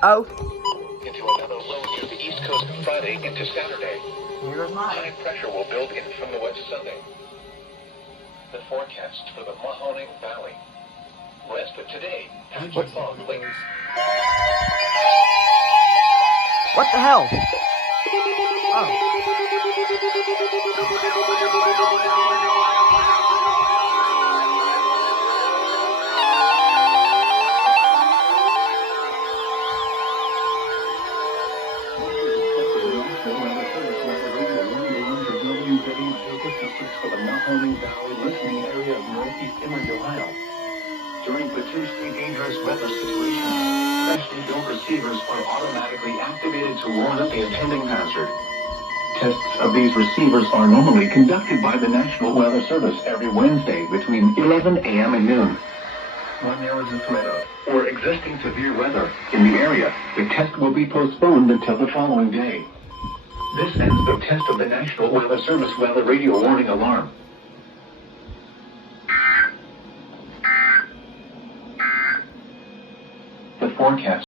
Oh. Into another low near the east coast Friday into Saturday. High pressure will build in from the west Sunday. The forecast for the Mahoning Valley. Rest of today, patchy fog lingers. What the hell? Oh. WWG56 for the Mahoning Valley listening area of northeast inland Ohio. During potentially dangerous weather situations, specially built receivers are automatically activated to warn of the impending hazard. Tests of these receivers are normally conducted by the National Weather Service every Wednesday between 11 a.m. and noon. When there is a threat of or existing severe weather in the area, the test will be postponed until the following day. This ends the test of the National Weather Service weather radio warning alarm. The forecast